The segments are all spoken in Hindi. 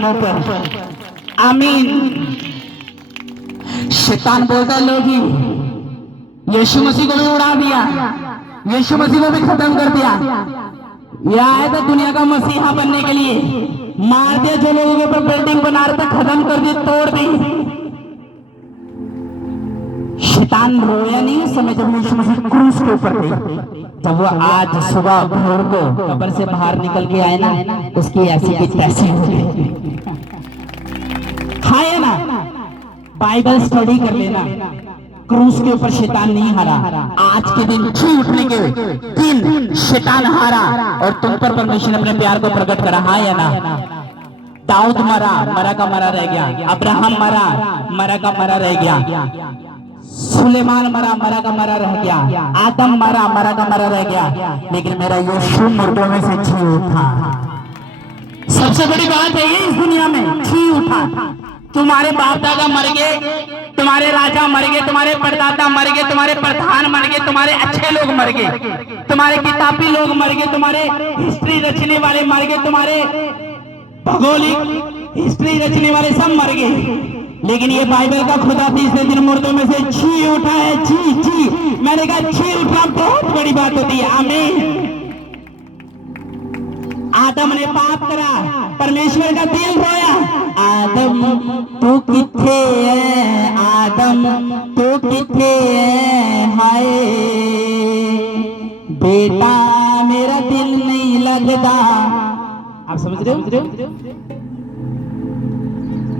मुंह पर। आमीन। शैतान बोलता है लोग यीशु मसीह को भी उड़ा दिया, यीशु मसीह को भी खत्म कर दिया। यह आया था दुनिया का मसीहा बनने के लिए, मार दिया जो लोगों के ऊपर बिल्डिंग बना रहे थे, खत्म कर दी, तोड़ दी। शैतान रोया नहीं उस समय जब यीशु मसीह क्रूस के ऊपर थे। जब वो आज सुबह भोर को कब्र से बाहर निकल के आए ना, उसकी ऐसी की तैसी हो गई। हाँ ना, बाइबल स्टडी कर लेना, क्रूस के ऊपर शैतान नहीं हारा। आज के दिन जी उठने के दिन शैतान हारा और तुम पर परमेश्वर ने अपने प्यार को प्रकट करा। हाँ या ना? दाऊद मरा, मरा का मरा रह गया। अब्राहम मरा, मरा का मरा रह गया। सुलेमान मरा, मरा का मरा रह गया। आदम मरा, मरा का मरा रह गया। लेकिन मेरा यीशु मुर्दों में से जी उठा। सबसे बड़ी बात है ये इस दुनिया में, जी उठा। तुम्हारे बाप दादा मर गए, तुम्हारे राजा मर गए, तुम्हारे परदादा मर गए, तुम्हारे प्रधान मर गए, तुम्हारे अच्छे लोग मर गए, तुम्हारे किताबी लोग मर गए, तुम्हारे हिस्ट्री रचने वाले मर गए, तुम्हारे भौगोलिक हिस्ट्री रचने वाले सब मर गए। लेकिन ये बाइबल का खुदा तीसरे दिन मुर्दों में से जी उठा है। जी जी, मैंने कहा जी उठना बहुत बड़ी बात होती है। आमीन। आदम ने पाप करा, परमेश्वर का दिल रोया, आदम तू किथे है, आदम तू किथे है, हाय बेटा मेरा दिल नहीं लगता। आप समझ रहे हो?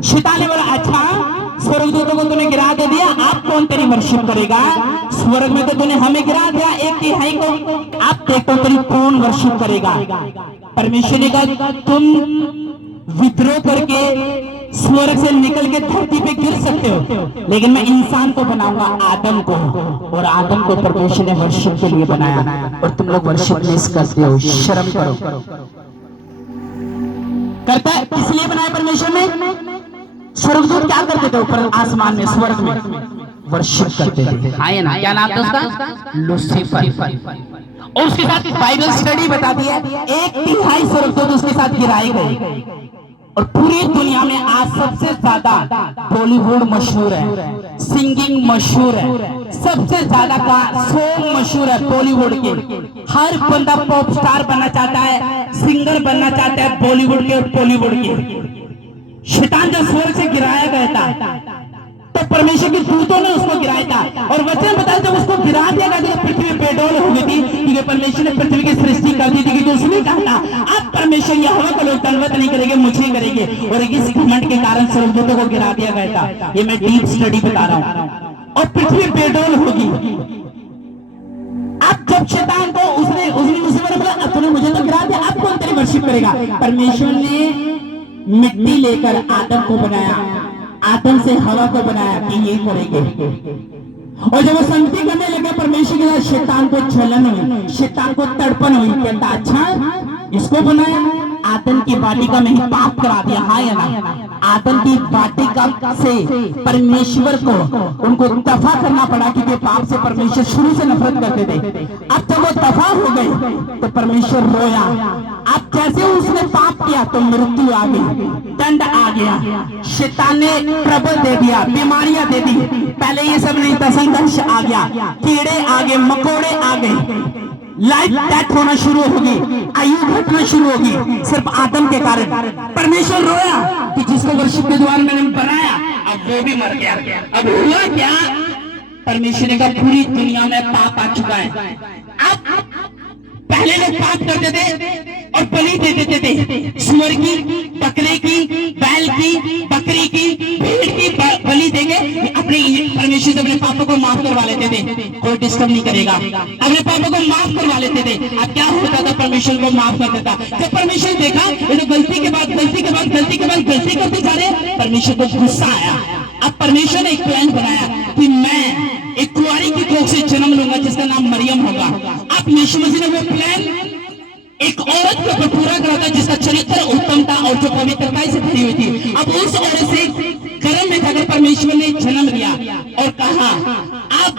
शैतान ने बोला अच्छा स्वर्गदूतों को तूने गिरा दे दिया, आप कौन तेरी वर्शिप करेगा? स्वर्ग में तो तूने हमें गिरा दिया, 1/3 को, आप देखो तेरी कौन वर्शिप करेगा? परमेश्वर ने कहा तुम विद्रोह करके स्वर्ग से निकल के धरती पे गिर सकते हो, लेकिन मैं इंसान को बनाऊंगा, आदम को, और आदम को परमेश्वर ने वर्शिप के लिए बनाया और तुम लोग वर्शिप मिस करते हो। शर्म करो। करता है इसलिए बनाया परमेश्वर ने। स्वर्गदूत क्या करते थे ऊपर आसमान में, स्वर्ग में वर्शिप करते थे। आए ना, क्या नाम था उसका? लूसीफर। और उसके साथ बाइबल स्टडी बताती है 1/3 स्वर्गदूत उसके साथ गिराए गए। और पूरी दुनिया में आज सबसे ज्यादा बॉलीवुड मशहूर है, सिंगिंग मशहूर है, सबसे ज्यादा का सॉन्ग मशहूर है बॉलीवुड के। हर बंदा पॉप स्टार बनना चाहता है, सिंगर बनना चाहता है बॉलीवुड के और बॉलीवुड के। शैतान जब स्वर्ग से गिराया गया था तो परमेश्वर के दूतों ने उसको गिराया था, और वचन बताया जब उसको गिरा दिया गया तो पृथ्वी बेडौल हो गई थी, क्योंकि परमेश्वर ने पृथ्वी की सृष्टि कर दी थी। क्योंकि उसने कहा था अब परमेश्वर यहोवा को लोग दंडवत नहीं करेंगे, मुझे करेंगे, और इस घमंड के कारण स्वर्गदूतों को गिरा दिया गया था। ये मैं डीप स्टडी बता रहा हूँ। और पृथ्वी बेडौल होगी। अब जब शैतान को उसने मुसीबत में बोला तूने मुझे तो गिरा दिया, अब कौन तेरी वर्शिप करेगा? परमेश्वर ने मिट्टी लेकर आदम को बनाया, आदम से हवा को बनाया कि ये करेंगे। और जब वो संगति करने लगे परमेश्वर के साथ, शैतान को जलन हुई, शैतान को तड़पन हुई। कहता अच्छा इसको बनाया, आदम की वाटिका में ही पाप करा दिया। हाँ या ना? आदम की वाटिका से परमेश्वर को उनको दफा करना पड़ा, क्योंकि पाप से परमेश्वर शुरू से नफरत करते थे। अब जब वो दफा हो गए तो परमेश्वर रोया। अब जैसे उसने पाप किया तो मृत्यु आ गई, दंड आ गया, शैतान ने ट्रबल दे दिया, बीमारियां दे दी। पहले ये सब नहीं था, संघर्ष आ गया, कीड़े आ गए, मकोड़े आ गए, लाइफ डेथ होना शुरू होगी, आयु घटना शुरू होगी, सिर्फ आदम के कारण। परमेश्वर रोया कि जिसको वर्शिप के द्वारा मैंने बनाया अब वो भी मर गया। अब हुआ क्या? परमेश्वर ने कहा पूरी दुनिया में पाप आ चुका है। अब पहले लोग पाप करते थे और बलि दे देते थे, सूअर की, बकरे की, बैल की, बकरी की, भेड़ की बलि देके अपने परमेश्वर से अपने पापों को माफ करवा लेते थे। कोई डिस्टर्ब नहीं करेगा, अपने पापों को माफ करवा लेते थे। अब क्या होता था? परमेश्वर को माफ कर देता। जब परमेश्वर देखा ये तो गलती के बाद गलती के बाद गलती के बाद गलती करते जा रहे, परमेश्वर को गुस्सा आया। अब परमेश्वर ने एक प्लान बनाया कि मैं एक कुंवारी की कोख से जन्म लूंगा जिसका नाम मरियम होगा। अब यीशु मसीह ने वो प्लान एक औरत के ऊपर पूरा करा था जिसका चरित्र उत्तम था और जो पवित्रता से भरी हुई थी। अब उस औरत से गर्भ में खाकर परमेश्वर ने जन्म लिया और कहा अब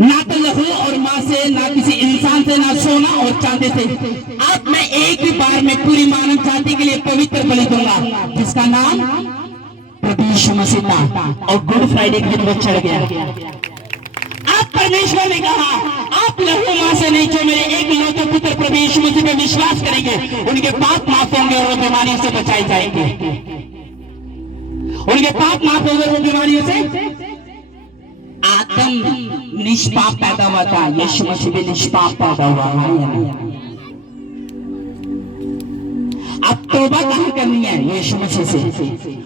ना तो लहू और माँ से, ना किसी इंसान से, ना सोना और चांदी से। अब मैं एक ही बार में पूरी मानव जाति के लिए पवित्र बलि दूंगा, जिसका नाम प्रभु यीशु मसीह था। और गुड फ्राइडे के दिन वो चढ़ गया। अब परमेश्वर ने कहा, आप लहू माँ से नहीं, जो मेरे एक लौते पुत्र प्रभु यीशु मसीह पे विश्वास करेंगे, उनके पाप माफ होंगे और वो बीमारियों से बचाए जाएंगे। उनके पाप माफ होंगे, वो बीमारियों से। आदम निष्पाप पैदा हुआ था, यीशु मसीह भी निष्पाप पैदा हुआ है। अब तौबा कहाँ करनी है? यीशु मसीह से।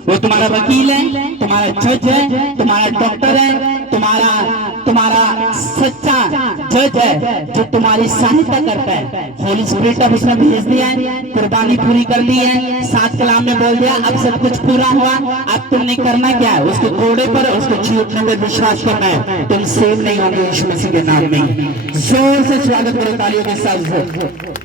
वो तुम्हारा वकील है, तुम्हारा जज है, तुम्हारा डॉक्टर है, तुम्हारा सच्चा जज है, जो तुम्हारी सहायता करता है। होली स्पिरिट अब उसने भेज दिया है, कुर्बानी पूरी कर ली है, 7 कलाम में बोल दिया, अब सब कुछ पूरा हुआ। अब तुमने करना क्या है? उसके घोड़े पर, उसको चीरने पर विश्वास करना है। तुम सेव नहीं होंगे यीशु मसीह के नाम में। जोर से स्वागत करो तालियों के साथ।